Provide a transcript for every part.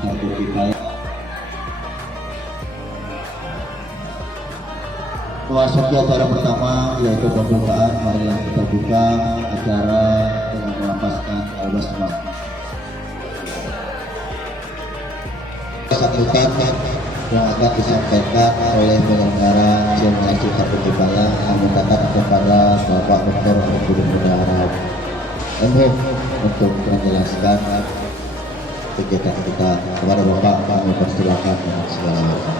fardu kifayah. Memasuki acara pertama yaitu pembukaan, marilah kita buka acara dengan melambaskan al-basmalah. Sambutan yang akan disampaikan oleh penyelenggara simulasi fardu kifayah memintakan kepada Bapak Dr. Abdul Mudah untuk menjelaskan kegiatan kita. Kepada Bapak kami persilakan dengan segala hormat.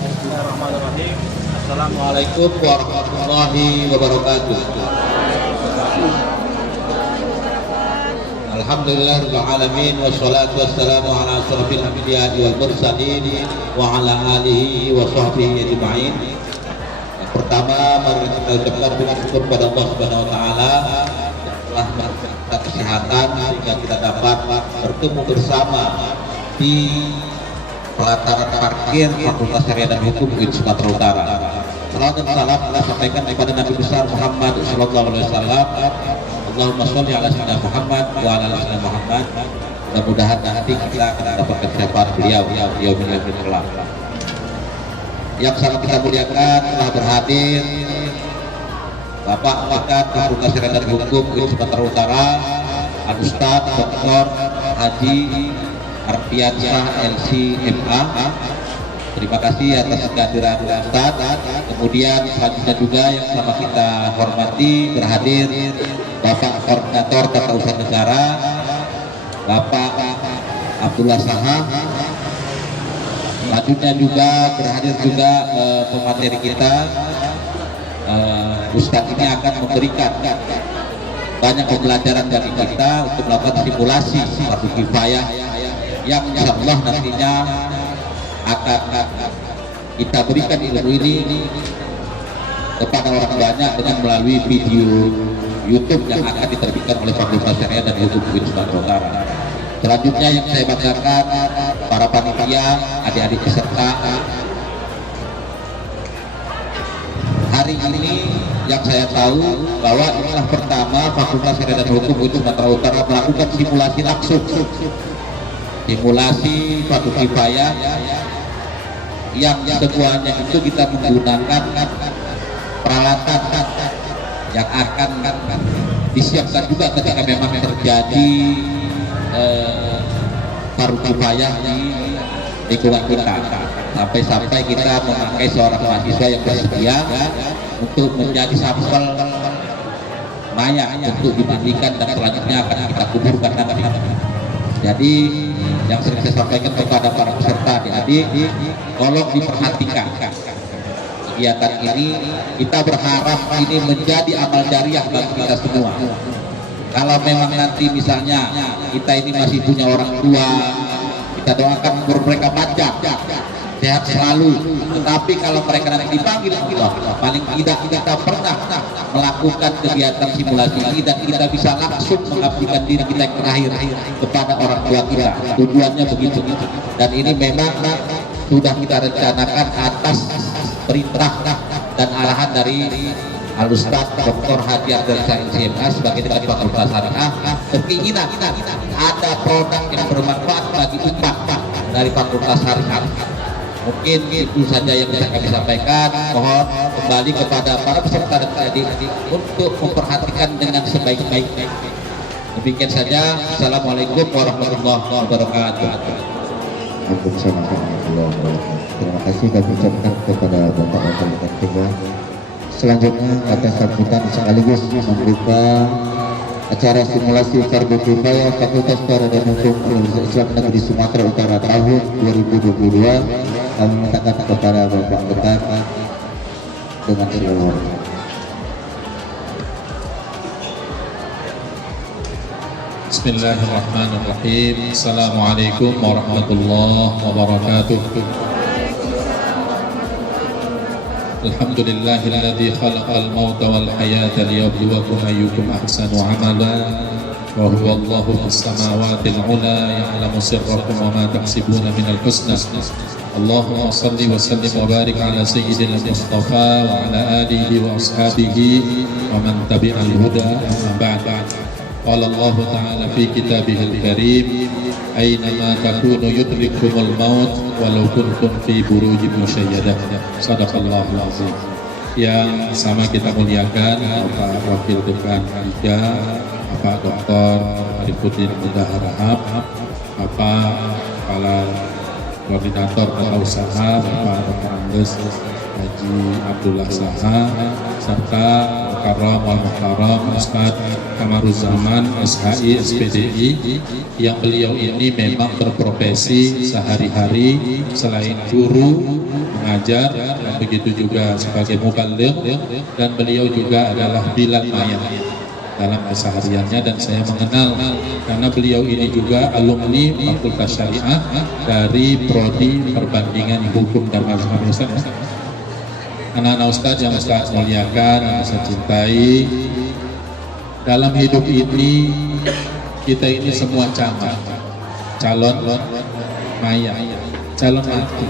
Bismillahirrahmanirrahim. Assalamualaikum warahmatullahi wabarakatuh. Alhamdulillahirabbil alamin wassalatu wassalamu ala asyrafil anbiya'i wal mursalin wa ala alihi wa sahbihi ajma'in. Yang pertama, mari kita ucapkan terima kasih kepada Allah Subhanahu wa taala telah memberikan kita kesehatan sehingga kita dapat bertemu bersama di pelataran parkir Fakultas Syariah dan Hukum UIN Sumatera Utara. Salam dan salam kita sampaikan kepada Nabi besar Muhammad sallallahu alaihi wasallam. Allahumma sholli ala sayyidina Muhammad wa ala ali sayyidina Muhammad. Mudah-mudahan nanti kita akan mendapatkan syafaat beliau kelak. Yang sangat kita muliakan telah berhadir Bapak Dekan Fakultas Syariah dan Hukum UIN Sumatera Utara, Al-Ustaz Dr. Haji Arfiansyah LC.MA. Terima kasih atas kehadiran Ustaz. Kemudian selanjutnya juga yang sama kita hormati berhadir Bapak Koordinator Tata Usaha Negara Bapak Abdullah Sahah. Selanjutnya juga berhadir juga pemateri kita. Ustaz ini akan memberikan banyak pembelajaran dari kita untuk melakukan simulasi fardu kifayah yang insyaallah nantinya akan kita berikan ilmu ini kepada orang banyak dengan melalui video YouTube yang akan diterbitkan oleh Fakultas Syariah dan Hukum UIN Sumatera Utara. Selanjutnya yang saya banggakan para panitia, adik-adik peserta. Hari ini yang saya tahu bahwa inilah pertama Fakultas Syariah dan Hukum UIN Sumatera Utara melakukan simulasi langsung. Simulasi fardu kifayah yang semuanya itu kita menggunakan peralatan yang akan disiapkan juga ketika memang terjadi fardu kifayah di lingkungan kita. Sampai kita memakai seorang mahasiswa yang bersedia untuk menjadi sampel mayat untuk dimandikan dan selanjutnya akan kita kuburkan nanti. Jadi yang sering saya sampaikan kepada para peserta adik-adik, tolong diperhatikan kegiatan ini. Kita berharap ini menjadi amal jariah bagi kita semua. Kalau memang nanti misalnya kita ini masih punya orang tua, kita doakan umur mereka panjang, sehat selalu. Tetapi kalau mereka nanti dipanggil Allah, paling tidak kita pernah melakukan kegiatan simulasi ini dan kita bisa langsung mengabdikan diri kita yang terakhir kepada orang tua kita. Tujuannya begitu. Dan ini memang sudah kita rencanakan atas perintah dan arahan dari Al-Ustaz Dr. Haji Arfiansyah LC.MA sebagai Dekan Fakultas Syariah. Keinginan ada produk yang bermanfaat bagi umat dari Fakultas Syariah. Mungkin itu saja yang bisa kami sampaikan. Mohon kembali kepada para peserta dan adik untuk memperhatikan dengan sebaik-baiknya. Demikian saja. Assalamualaikum warahmatullahi wabarakatuh. Waalaikumsalam warahmatullahi wabarakatuh. Terima kasih kami ucapkan kepada Bapak Wakil Ketua. Selanjutnya atas sambutan sekaligus membuka acara simulasi fardu kifayah Fakultas Syariah dan Hukum Universitas Islam Negeri Sumatera Utara tahun 2022. Kami mintakan kepada Bapak Dekan dengan segala hormat. Bismillahirrahmanirrahim. Assalamualaikum warahmatullahi wabarakatuh. Alhamdulillahilladzi khalaqal mauta wal hayata liyabluwakum ayyukum ahsanu amala wa huwa Allahu fis samawati al-ula ya'lamu sirrakum wa ma tahsibuna minal husna. Allahumma salli wa sallim wa barik ala sayyidina Mustafa wa ala alihi wa ashabihi wa man tabi'al huda amma ba'd. Qala Allah Ta'ala fi kitabihil karim, aynama takunu yudrikumul maut walau kuntum fi burujin musyayyadah. Sadaqallahul azim. Yang sama kita muliakan Bapak Wakil Dekan 3, Bapak Dr. Arifudin Mudahar Rahab, Bapak Kepala Koordinator Tata Usaha Bapak Dr. Andes Haji Abdullah Saha, serta Mukarram wal Muhtaram Ustaz Kamaruzzaman SHI SPDI, yang beliau ini memang berprofesi sehari-hari selain guru mengajar dan begitu juga sebagai muballigh, dan beliau juga adalah bilal mayat dalam kesehariannya, dan saya mengenal karena beliau ini juga alumni Fakultas Syariah dari Prodi Perbandingan Hukum dan Mazhab. Anak-anak Ustaz yang Ustaz muliakan, yang saya cintai, dalam hidup ini kita ini semua calon mayat, calon mati.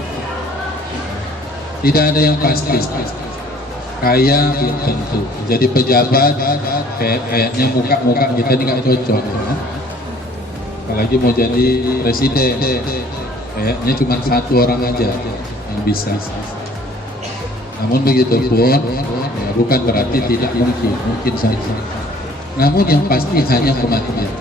Tidak ada yang pasti. Kaya belum tentu. Jadi pejabat kayaknya muka kita ini nggak cocok. Apalagi mau jadi presiden, kayaknya cuma satu orang aja yang bisa. Namun begitu pun, ya, bukan berarti tidak mungkin saja. Namun yang pasti hanya kematian.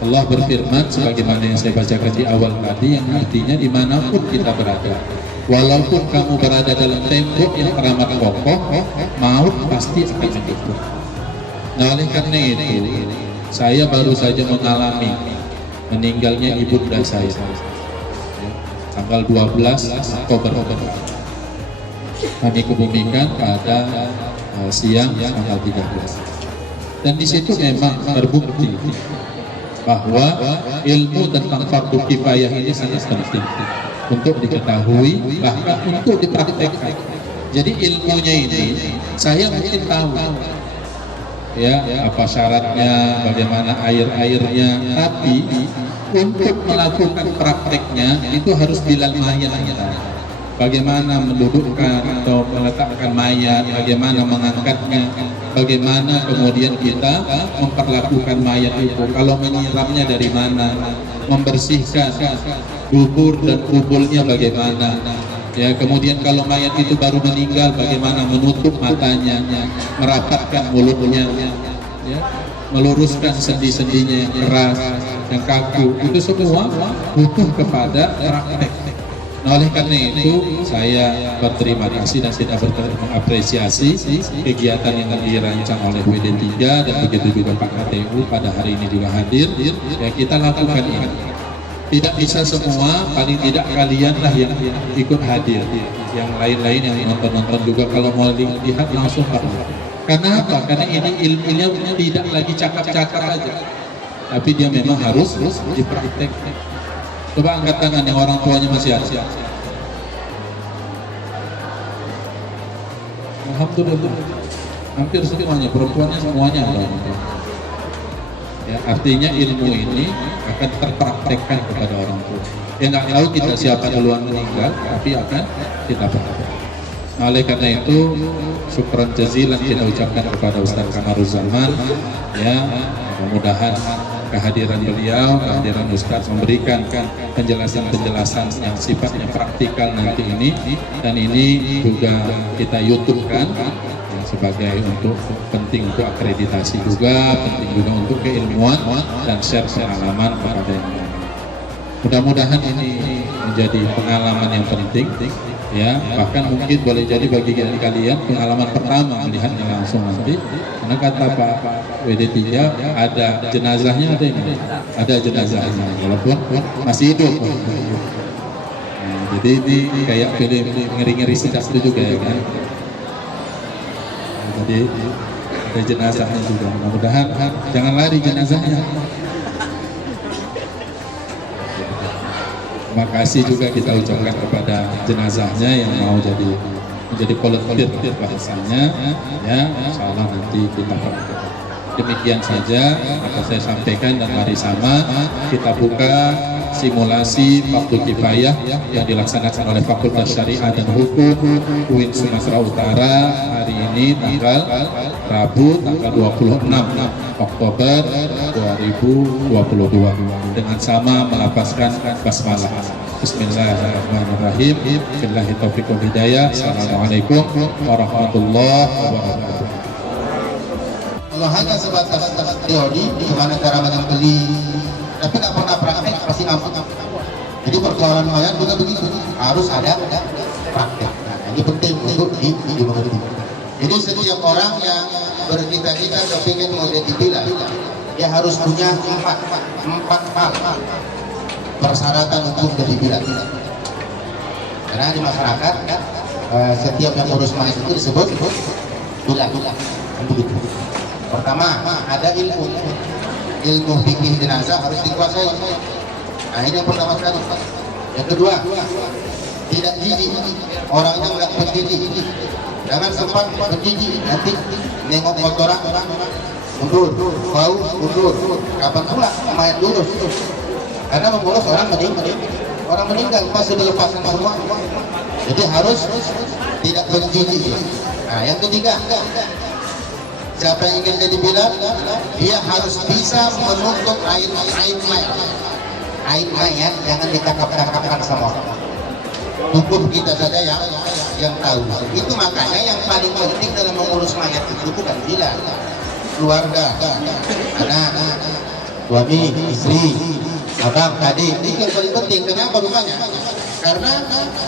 Allah berfirman sebagaimana yang saya bacakan di awal tadi, yang artinya dimanapun kita berada, walaupun kamu berada dalam tembok yang teramat kokoh, maut pasti akan menjemput. Nah, oleh karena itu, saya baru saja mengalami meninggalnya ibunda saya tanggal 12 Oktober. Kami kebumikan pada siang tanggal 13. Dan di situ memang terbukti bahwa ilmu tentang fardu kifayah ini sangat penting untuk diketahui, bahkan untuk dipraktekkan. Jadi ilmunya ini saya mungkin tahu ya apa syaratnya, bagaimana airnya, tapi untuk melakukan prakteknya itu harus bilal mayat. Bagaimana mendudukkan atau meletakkan mayat, bagaimana mengangkatnya, bagaimana kemudian kita memperlakukan mayat itu, kalau menyiramnya dari mana, membersihkan dubur dan kubulnya bagaimana, ya, kemudian kalau mayat itu baru meninggal bagaimana menutup matanya, merapatkan mulutnya, ya, meluruskan sendi-sendinya yang keras, yang kaku, itu semua butuh kepada praktek. Nah, oleh karena itu saya berterima kasih dan tidak mengapresiasi kegiatan yang dirancang oleh WD3 dan begitu juga Pak KTU pada hari ini juga hadir. Ya, kita lakukan ini. Tidak bisa semua, paling tidak kalian lah yang ikut hadir. Yang lain-lain yang nonton-nonton juga kalau mau lihat langsung tahu. Karena apa? Karena ini ilmunya tidak lagi cakap-cakap aja, tapi dia memang harus dipraktekkan. Coba angkat tangan yang orang tuanya masih ada. Alhamdulillah, hampir semuanya, perempuannya semuanya ada. Ya, artinya ilmu ini akan terpraktekkan kepada orang tua. Ya, nggak tahu kita siapa duluan meninggal, tapi akan kita praktekkan. Nah, oleh karena itu, syukran jazilan kita ucapkan kepada Ustaz Kamaruzzaman. Ya, mudah-mudahan kehadiran beliau, kehadiran Ustaz memberikan penjelasan-penjelasan yang sifatnya praktikal nanti ini, dan ini juga kita YouTube-kan ya, sebagai untuk penting untuk akreditasi juga, penting juga untuk keilmuan dan share pengalaman kepada yang lain. Mudah-mudahan ini menjadi pengalaman yang penting, ya, bahkan mungkin boleh jadi bagi kalian pengalaman pertama melihatnya langsung nanti, karena kata Pak WD3 ada jenazahnya, ada jenazahnya walaupun masih hidup. Nah, jadi ini kayak film ngeri-ngeri sedap itu juga ya kan. Nah, jadi ada jenazahnya juga, mudah-mudahan jangan lari jenazahnya. Terima kasih juga kita ucapkan kepada jenazahnya yang mau menjadi volunteer bahasanya, ya, insyaallah nanti kita Demikian saja akan saya sampaikan, dan mari sama kita buka simulasi Fardu Kifayah yang dilaksanakan oleh Fakultas Syariah dan Hukum UIN Sumatera Utara hari ini tanggal Rabu tanggal 26 Oktober 2022 dengan sama melafazkan basmalah. Bismillahirrahmanirrahim. Billahi taufiq wal hidayah. Assalamualaikum warahmatullahi wabarakatuh. Kalau hanya sebatas teori gimana cara menyembeli, tapi nggak pernah praktek pasti ngambek. Jadi persoalan mayat juga begitu, harus ada praktek. Nah, ini penting untuk dimengerti. Jadi setiap orang yang bercita-cita kepingin mau jadi bilal, dia harus punya empat hal persyaratan untuk jadi bilal. Karena di masyarakat setiap yang urus mayat itu disebut bilal, begitu. Pertama, ada ilmu fikih jenazah harus dikuasai. Nah, ini yang pertama sekali. Yang kedua, tidak jijik, orangnya nggak berjijik. Jangan sempat berjijik, nanti nengok kotoran mundur, bau mundur. Kapan pula mayat lurus? Karena mengurus orang meninggal masih dilepaskan semua. Jadi harus tidak berjijik. Nah, yang ketiga, siapa yang ingin jadi bilal, dia harus bisa menutup air mayat. Air mayat jangan dicakap-cakapkan sama orang. Hukum kita saja yang tahu. Itu makanya yang paling penting dalam mengurus mayat itu bukan bilal, keluarga, anak, suami, istri, abang, adik. Itu yang paling penting. Kenapa rupanya? Karena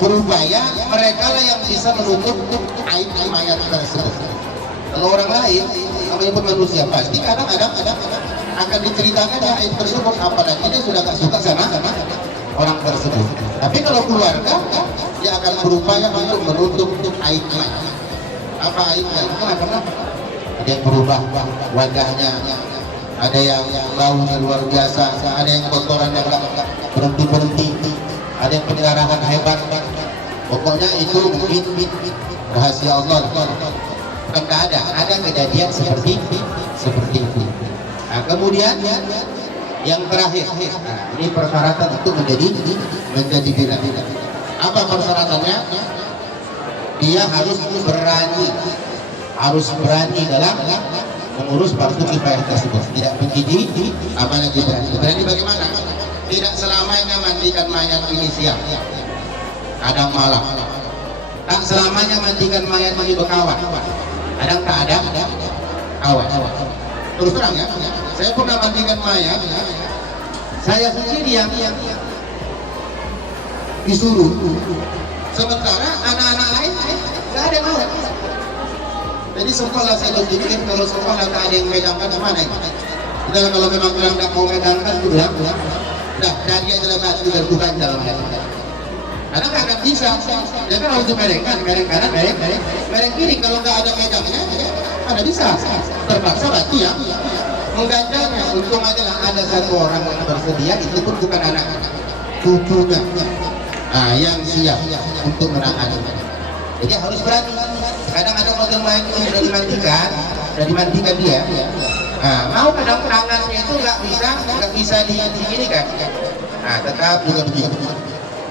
berupaya mereka lah yang bisa menutup air mayat tersebut. Kalau orang lain, namanya pun manusia, pasti kadang-kadang akan diceritakan ya aib tersebut, apalagi dia sudah gak suka sama orang tersebut. Tapi kalau keluarga, dia akan berupaya untuk menutup aibnya. Apa aibnya? Kenapa? Ada yang berubah wajahnya, ada yang baunya luar biasa, ada yang kotorannya gak berhenti, ada yang pendarahan hebat. Pokoknya itu mungkin rahasia Allah. Bukan ada kejadian seperti itu. Nah, kemudian yang terakhir, nah, ini persyaratan untuk menjadi bilal. Apa persyaratannya? Dia harus berani dalam mengurus fardu kifayah tersebut. Tidak menjadi apalagi berani bagaimana? Tidak selamanya mandikan mayat ini siang, kadang malam. Tak selamanya mandikan mayat ini berkawan, kadang tak ada kawan. Terus terang ya, saya pernah mandikan mayat, saya sendiri yang disuruh, sementara anak-anak lain nggak ada yang mau. Jadi sekolah saya berpikir, kalau sekolah tak ada yang megangkan, kemana ini? Udah, kalau memang bilang nggak mau megangkan, udah dari adalah mati berbukan dalam mayat. Karena nggak akan bisa, dia kan harus merengkan, mereng kanan, mereng kiri. Kalau nggak ada megangnya, mana bisa? Terpaksa batu ya mengganjalnya. Untung adalah ada satu orang yang bersedia, itu pun bukan anak, cucunya, yang siap untuk menangani. Jadi harus berani. Kadang ada model main itu sudah dimandikan dia. Mau kadang tangannya itu nggak bisa diginikan. Tetap juga begitu.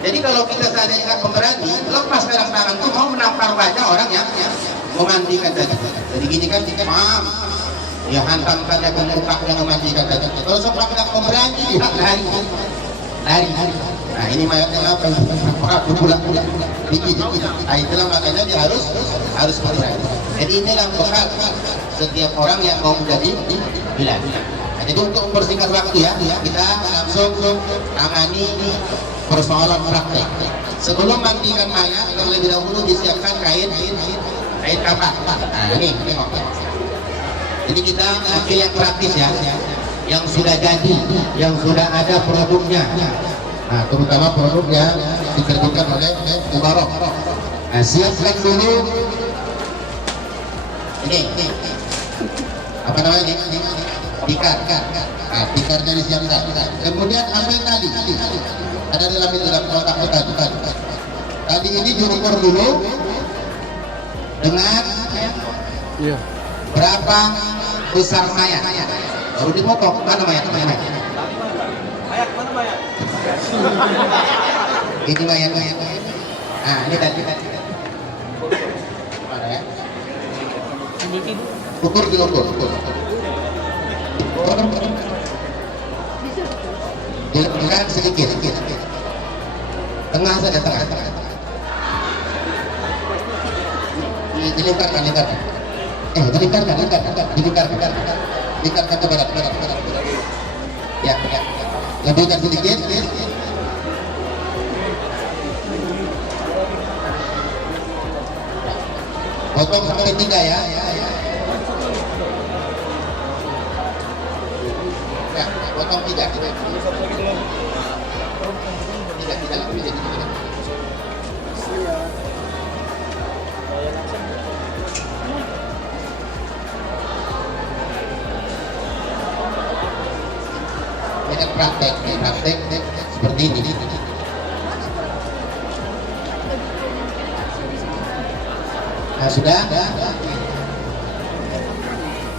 Jadi kalau kita seandainya nggak pemberani, lepas kadang tangan itu mau menampar wajah orang yang memandikan tadi. Jadi gini kan, ya hantamkan dia ke muka yang memandikan tadi. Kalau seorang nggak pemberani, dia lari. Nah, ini mayatnya apa? Pulang. Dikit. Nah, itulah makanya dia harus berani. Jadi inilah bekal setiap orang yang mau menjadi bilal. Nah, jadi untuk mempersingkat waktu ya, kita langsung tangani persoalan praktek. Sebelum mandikan mayat, terlebih dahulu disiapkan kain kafan. Nah, ini tengok. Jadi kita ambil yang praktis ya, yang sudah jadi, yang sudah ada produknya. Nah, terutama produk yang diterbitkan oleh Mubarak. Nah, siapkan dulu. Ini apa namanya ini? Tikar. Nah, tikarnya disiapkan. Kemudian ambil tadi. Ada dalam kotak. Tadi ini diukur dulu dengan berapa besar mayat. Baru dipotong. Mana mayat? Mayat mana mayat? Ini mayat. Nah, ini tadi. Mana ya? Ukur. Dilebihkan sedikit. Tengah saja, tengah. Dilingkarkan. Dilingkarkan ke barat. Ya. Lebihkan sedikit. Potong sampai 3 ya. Ya, potong 3. Tidak. Ini praktek seperti ini. Nah, sudah.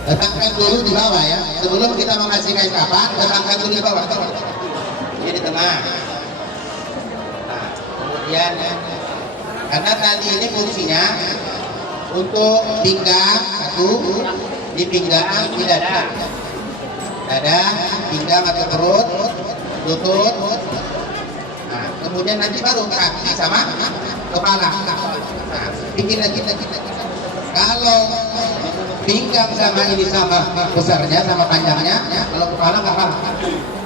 Letakkan dulu di bawah ya. Sebelum kita mengasih kain kapan, letakkan dulu di bawah. Ini di tengah. Nah, kemudian karena tadi ini fungsinya untuk pinggang satu, di pinggang di dada, pinggang atau perut, lutut. Nah, kemudian nanti baru kaki sama kepala. Nah, bikin lagi. Kalau pinggang sama ini sama besarnya, sama panjangnya, kalau kepala nggak apa,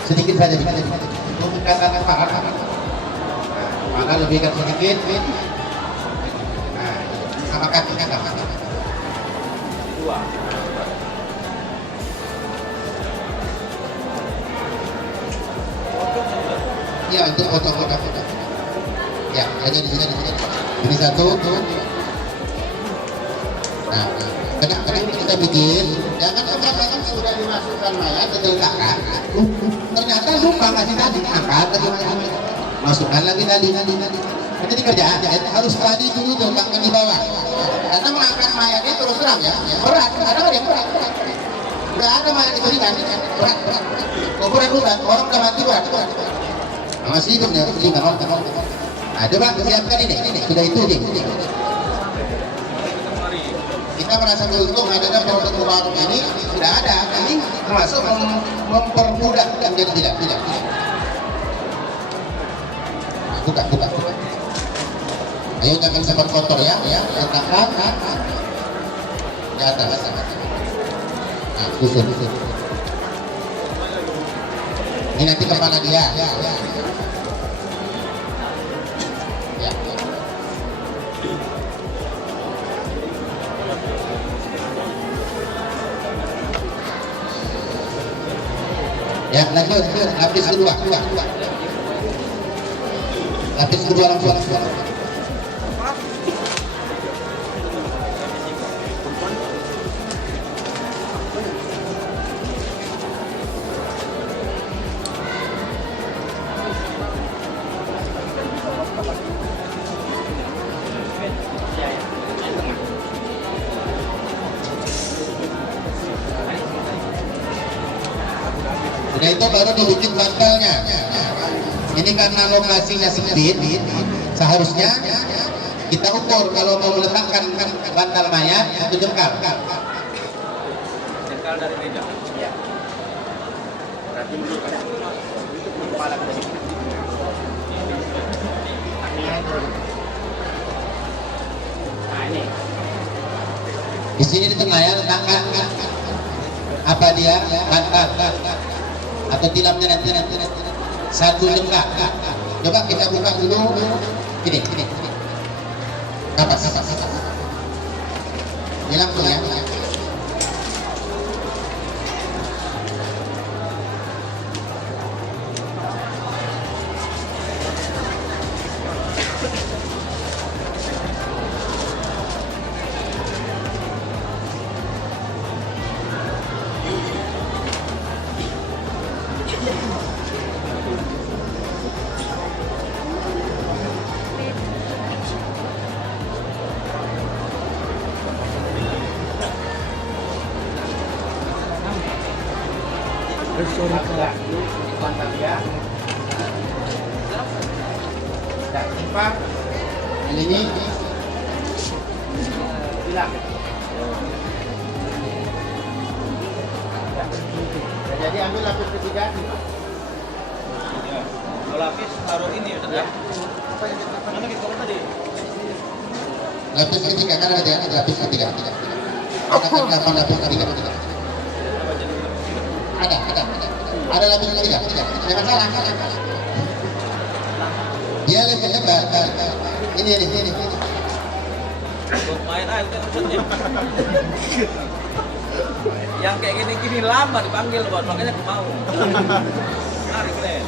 sedikit saja. Lebihkan kepala. Nah, kepala lebihkan sedikit. Nah, sama kakinya sama. Ya, untuk potong-potong. Ya, hanya di sini. Ini satu. Nah, kadang-kadang kita bikin, jangan kan sudah dimasukkan mayat, diletakkan. Ternyata lupa ngasih tadi, angkat lagi mayat. Masukkan lagi tadi. Nanti dikerjakan, harus tadi dulu letakkan di bawah. Karena mengangkat mayatnya terus terang ya, berat. Ada yang berat. Nggak ada mayat itu ringan, berat. Berat orang udah mati berat. Masih hidupnya, ringan. Nah, coba siapkan ini, sudah itu nih. Kita merasa beruntung adanya produk baru ini sudah ada. Ini termasuk mempermudah menjadi tidak. Nah, buka. Ayo jangan sampai kotor ya. Letakkan di atas. Nah, susun. Ini nanti kepala dia. Ya. Ya, lanjut, lapis kedua. Lapis kedua langsung. Sudah itu baru dibikin bantalnya. Ini karena lokasinya sempit, seharusnya kita ukur kalau mau meletakkan bantal mayat satu jengkal. Jengkal dari meja. Ya. Berarti menurut kepala ke sini. Nah, ini. Di sini di tengah ya, letakkan apa dia? Bantal. Atau tilamnya nanti satu jengkal. Coba kita buka dulu. Ini. Atas. Ini langsung ya. Ini bilang. Jadi ambil lapis ketiga. Lapis taruh ini ya. Mana kita tadi? Lapis ketiga kan ada lapis ketiga. Ada lapis ketiga. Ada lapis ketiga. Jangan salah. Dia lebih lebar. Ini. Buat main aja maksudnya. Yang kayak gini lama dipanggil buat makanya aku mau. Tarik deh.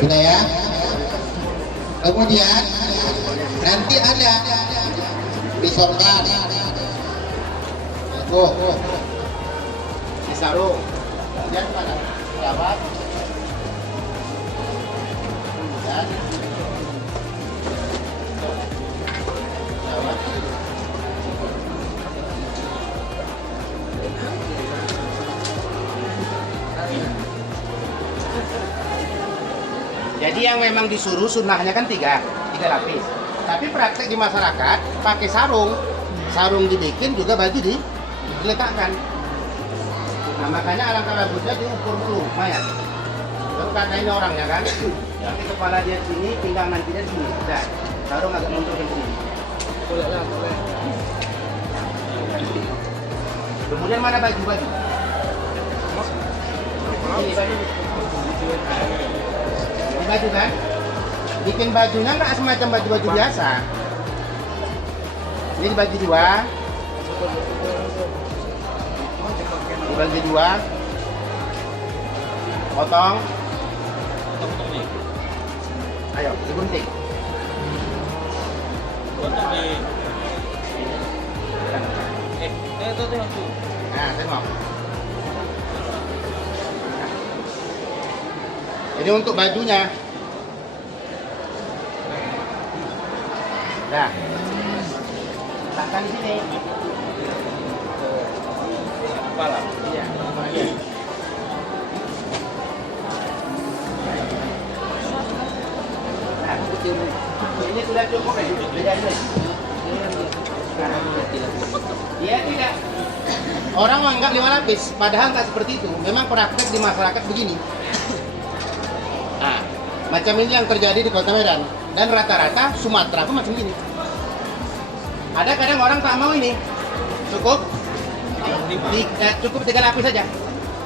Sudah ya. Kemudian nanti ada disorkan. Disarung. Kemudian pada dapat. Dan jadi yang memang disuruh sunnahnya kan tiga lapis. Tapi praktek di masyarakat pakai sarung dibikin juga baju diletakkan. Nah makanya alangkah bagusnya diukur dulu mayat. Baru kata ini orangnya kan, nanti kepala dia sini, pinggang nanti dia sini. Nah, sarung agak mundur ke sini. Boleh. Kemudian mana baju? Ini baju kan? Bikin bajunya nggak semacam baju biasa. Ini dibagi dua. Potong. Ayo, digunting. Itu. Nah, tengok. Ini untuk bajunya. Nah, letakkan di sini. Kepala. Iya. Nah, ini sudah cukup ya? Beda ini. Iya tidak. Orang menganggap 5 lapis, padahal nggak seperti itu. Memang praktek di masyarakat begini. Nah, macam ini yang terjadi di Kota Medan. Dan rata-rata Sumatera pun macam ini. Ada kadang orang tak mau ini. Cukup 3 lapis saja.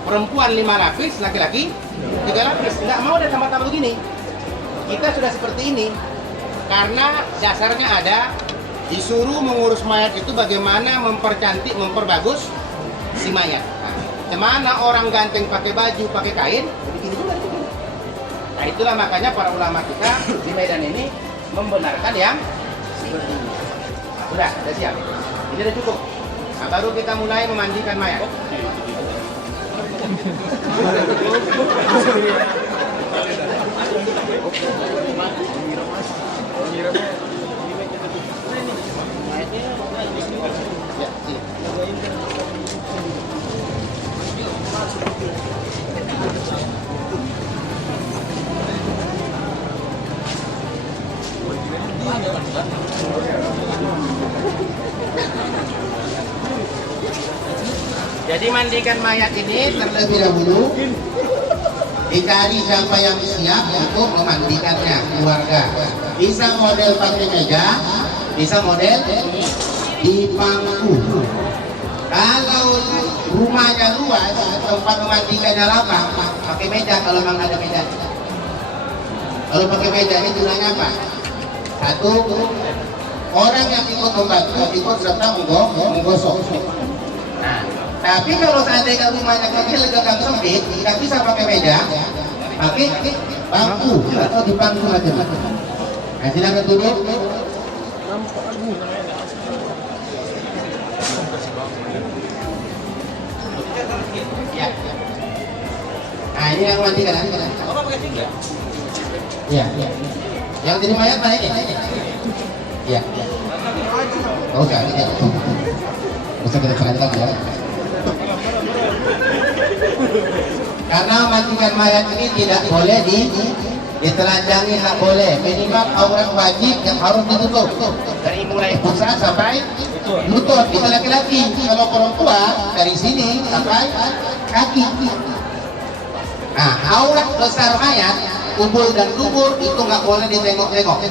Perempuan 5 lapis, laki-laki 3 lapis. Nggak mau ada tambah-tambah begini. Kita sudah seperti ini. Karena dasarnya ada disuruh mengurus mayat itu bagaimana mempercantik, memperbagus si mayat. Nah, kemana orang ganteng pakai baju, pakai kain, begini juga. Nah itulah makanya para ulama kita di Medan ini membenarkan yang seperti ini. Sudah siap. Ini sudah cukup. Nah, baru kita mulai memandikan mayat. Ya, sini. Jadi mandikan mayat ini terlebih dahulu dicari siapa yang siap untuk memandikannya, keluarga. Bisa model pakai meja, bisa model di pangku. Kalau rumahnya luas, tempat memandikannya lapang, pakai meja kalau memang ada meja. Kalau pakai meja ini gunanya apa? Satu, orang yang ikut membantu ikut serta menggosok. Nah, tapi kalau seandainya rumahnya kecil agak sempit, tidak bisa pakai meja, pakai bangku atau di bangku aja. Nah, silakan duduk. Ya. Nah, ini yang mandi kan? Apa pakai singlet? Iya. Yang jadi mayat mana ini? Iya. Oh, enggak, ini. Bisa kita perhatikan ya. Karena mandikan mayat ini tidak boleh ditelanjangi, nggak boleh. Minimal aurat wajib yang harus ditutup dari mulai pusat sampai lutut. Itu laki-laki. Kalau perempuan dari sini sampai kaki. Nah, aurat besar mayat, kubur dan dubur itu nggak boleh ditengok-tengok.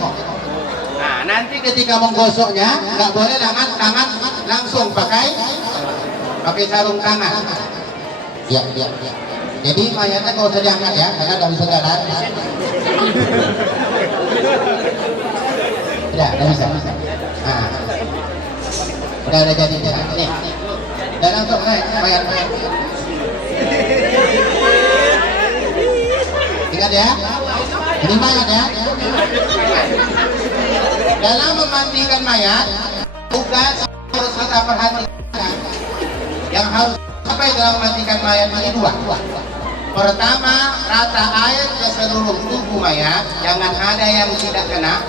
Nah, nanti ketika menggosoknya nggak boleh tangan langsung pakai sarung tangan. Ya. Jadi mayatnya kalau usah diangkat ya, karena nggak bisa jalan. Udah bisa. Nah, udah jadi nih. Dan langsung naik mayat. Ingat ya, ini mayat ya. Dalam memandikan mayat, tugas harus kita perhatikan. Yang harus sampai dalam memandikan mayat ini dua. Pertama, rata air ke seluruh tubuh mayat, jangan ada yang tidak kena.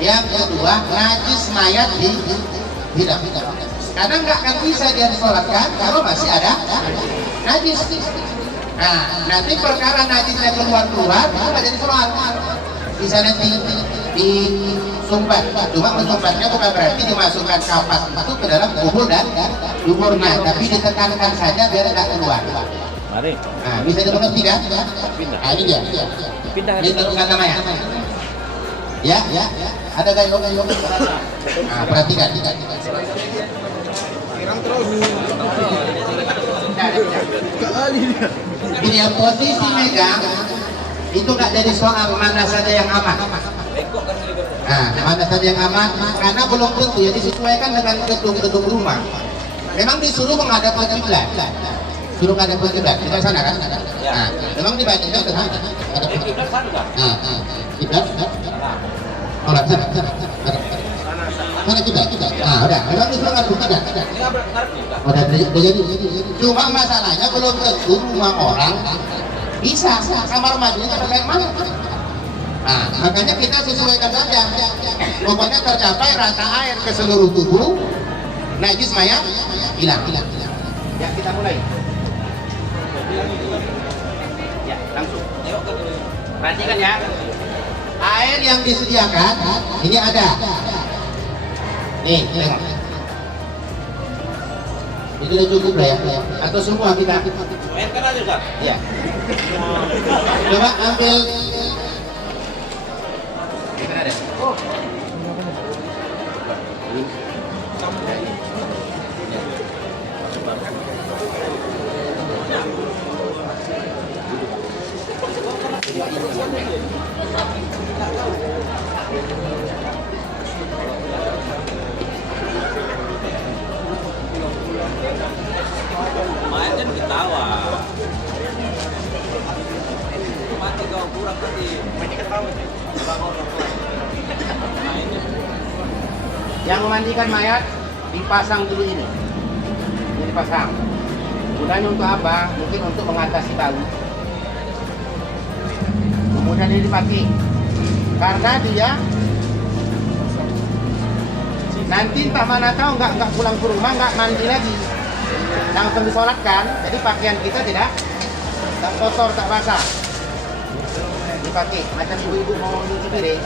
Yang kedua, najis mayat tidak. Karena nggak akan bisa dia disolatkan kalau masih ada najis. Nah, nanti perkara najisnya keluar itu nggak jadi sholat. Bisa nanti disumbat. Cuma mensumbatnya bukan berarti dimasukkan kapas itu ke dalam kubur dan duburnya, tapi ditekankan saja biar nggak keluar. Mari. Nah, bisa dimengerti kan? Nah, ini dia. Pindah. Ini teruskan namanya. Ya. Ada gayung. Nah, perhatikan. Ini yang posisi megang itu nggak jadi soal mana saja yang aman. Nah, mana saja yang aman karena belum tentu ya disesuaikan dengan gedung-gedung rumah. Memang disuruh menghadap ke kiblat. Suruh menghadap ke kiblat. Kita sana kan? Nah, memang dibandingkan ke sana. Kiblat sana enggak? Kiblat. Oh, sana. Mana kiblat? Nah, udah. Memang disuruh menghadap ke kiblat. Udah jadi. Cuma masalahnya belum tentu rumah orang bisa kamar mandinya kayak mana. Nah, makanya kita sesuaikan saja. Pokoknya tercapai rata air ke seluruh tubuh, najis mayat hilang. Ya, kita mulai. Ya, langsung. Perhatikan ya. Air yang disediakan ini ada. Nih, tengok. Itu udah cukup lah ya. Atau semua kita. Air kan aja, Ustaz? Iya. Coba ambil. Kita ada. Oh. Main kan ketawa. Mati kau kurang tadi. Banyak ketawa sih. Yang memandikan mayat dipasang dulu ini. Ini dipasang. Gunanya untuk apa? Mungkin untuk mengatasi tahu. Kemudian ini dipakai. Karena dia nanti entah mana tahu nggak pulang ke rumah nggak mandi lagi, langsung disolatkan. Jadi pakaian kita tidak kotor, tak basah. Dipakai macam ibu-ibu mau cuci piring.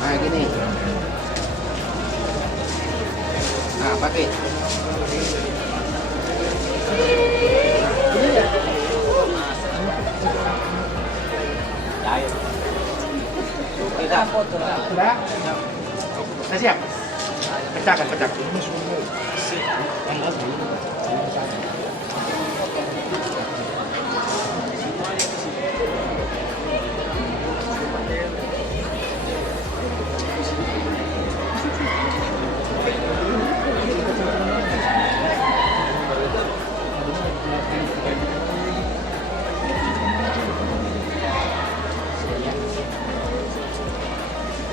Nah gini. Nah pakai. Sudah? Sudah siap? Pecahkan.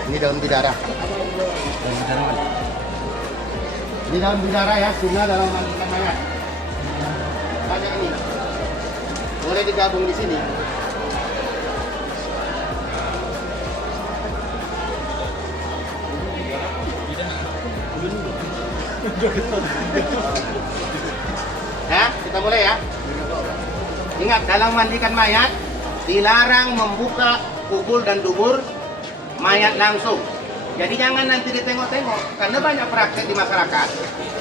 Ini daun bidara. Ini daun bidara ya, sunnah dalam mandikan mayat. Banyak ini. Boleh digabung di sini. Ya, kita mulai ya. Ingat, dalam mandikan mayat dilarang membuka kubur dan dubur mayat langsung. Jadi jangan nanti ditengok-tengok, karena banyak praktek di masyarakat.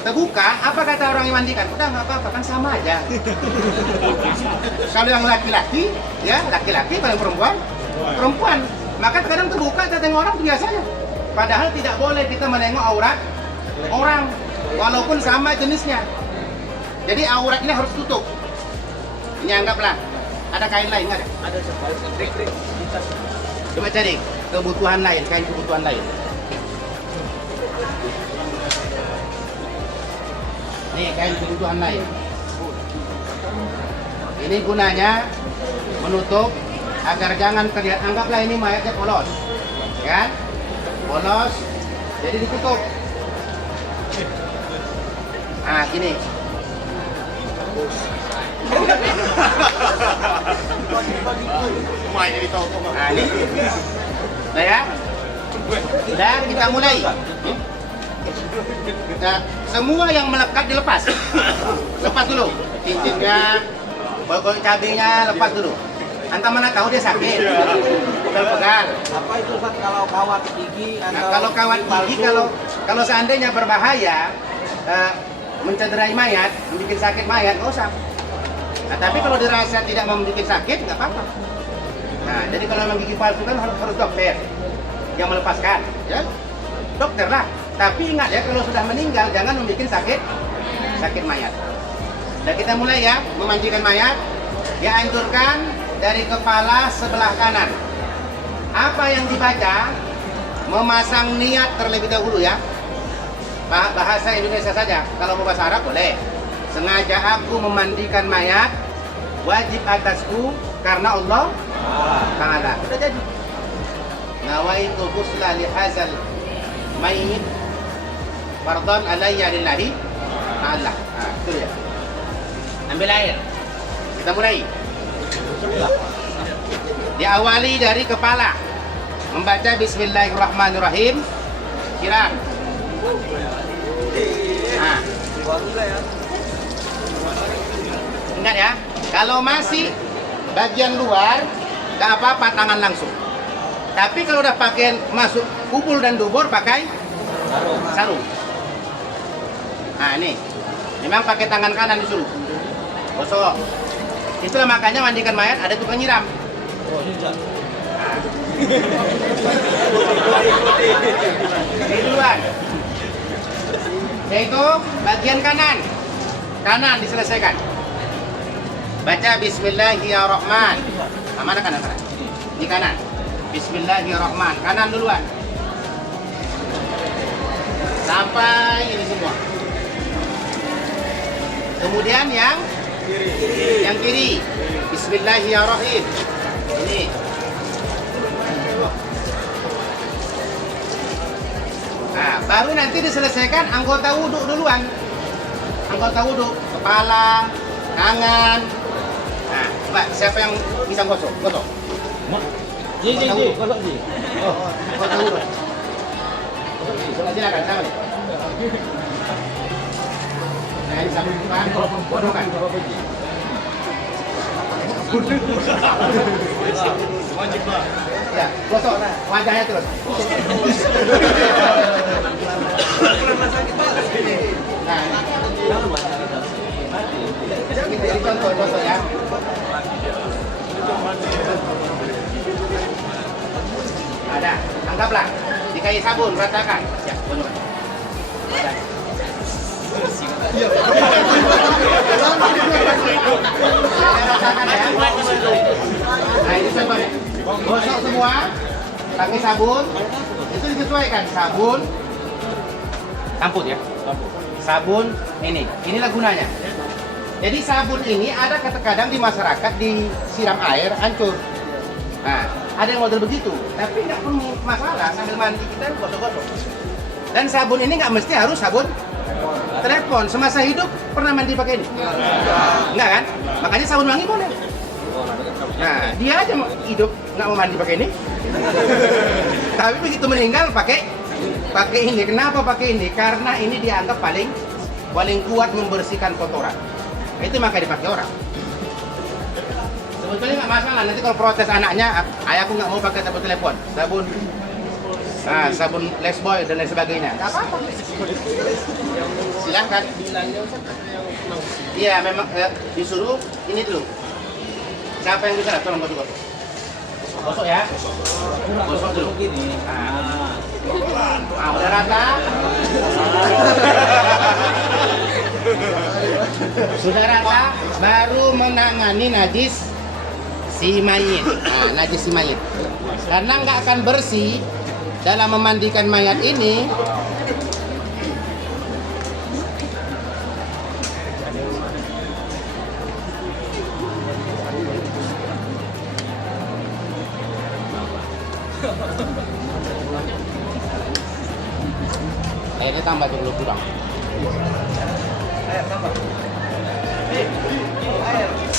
Terbuka, apa kata orang yang mandikan? Udah nggak apa-apa, kan sama aja. Kalau yang laki-laki, ya laki-laki, kalau yang perempuan, perempuan. Maka kadang terbuka, kita tengok orang itu biasanya. Padahal tidak boleh kita menengok aurat orang, walaupun sama jenisnya. Jadi aurat ini harus tutup. Ini anggaplah, ada kain lain nggak ada? Ada trik-trik. Coba cari kebutuhan lain, kain kebutuhan lain. Nih kain kebutuhan lain. Ini gunanya menutup agar jangan terlihat. Anggaplah ini mayatnya polos, kan? Polos, jadi ditutup. Ah, gini. Nah, ini. Nah ya. Sudah, kita mulai. Nah, semua yang melekat dilepas. Lepas dulu. Cincinnya, pokok cabenya lepas dulu. Anta mana tahu dia sakit. Pegal-pegal. Apa itu Ustaz kalau kawat gigi atau Nah, kalau kawat gigi, kalau seandainya berbahaya, mencederai mayat, membuat sakit mayat, nggak usah. Nah, tapi kalau dirasa tidak membuat sakit, nggak apa-apa. Nah, jadi kalau memang gigi palsu kan harus dokter yang melepaskan, ya dokter lah. Tapi ingat ya, kalau sudah meninggal jangan membuat sakit mayat. Nah, kita mulai ya, memandikan mayat. Dianjurkan dari kepala sebelah kanan. Apa yang dibaca? Memasang niat terlebih dahulu ya. Bahasa Indonesia saja. Kalau mau bahasa Arab boleh. Sengaja aku memandikan mayat, wajib atasku karena Allah Ta'ala. Udah jadi. Nawaitu ghusla li hadzal mayyit fardhan alayya lillahi ta'ala. Nah, itu ya. Ambil air. Kita mulai. Diawali dari kepala. Membaca Bismillahirrahmanirrahim. Siram. Nah. Ingat ya, kalau masih bagian luar, nggak apa-apa tangan langsung. Tapi kalau udah pakai masuk kubur dan dubur, pakai sarung. Nah ini, memang pakai tangan kanan disuruh. Gosok. Itulah makanya mandikan mayat ada tukang nyiram. Oh, ini Ini duluan. Yaitu bagian kanan. Kanan diselesaikan. Baca Bismillahirrahmanirrahim. Nah, mana kanan? Di kanan. Bismillahirrahmanirrahim. Kanan duluan. Sampai ini semua. Kemudian yang kiri. Bismillahirrahmanirrahim. Ini. Nah, baru nanti diselesaikan anggota wudhu duluan. Anggota wudhu, kepala, tangan. Nah, coba siapa yang bisa gosok? Gosok. Ji, gosok Ji. Oh, anggota wudhu. Silakan, tangan. Nah, ini sambil depan, godongkan. Wajib lah. Ya, gosok wajahnya terus. Nah, ini jadi contoh ya. Ada, anggaplah dikai sabun, ratakan. Ya, benar. Ratakan ya. Nah, ini contohnya. Gosok semua, pakai sabun, itu disesuaikan. Sabun, tamput ya. Sabun inilah gunanya. Jadi sabun ini ada kadang di masyarakat disiram air hancur. Nah, ada yang model begitu, tapi nggak perlu masalah sambil mandi kita gosok-gosok. Dan sabun ini nggak mesti harus sabun telepon. Semasa hidup pernah mandi pakai ini? Enggak kan? Makanya sabun wangi boleh. Nah, dia aja hidup nggak mau mandi pakai ini. Tapi begitu meninggal pakai ini. Kenapa pakai ini? Karena ini dianggap paling paling kuat membersihkan kotoran. Itu maka dipakai orang. Sebetulnya nggak masalah. Nanti kalau protes anaknya, ayahku nggak mau pakai sabun telepon, sabun lifebuoy dan lain sebagainya. Nggak apa-apa. Silahkan. Iya, memang disuruh ini dulu. Siapa yang bisa? Tolong gosok. Gosok ya. Gosok dulu. Udah rata. Sudah rata, baru menangani najis si mayit. Najis si mayit. Karena nggak akan bersih dalam memandikan mayat ini. Airnya tambah dulu kurang. Air tambah. Air.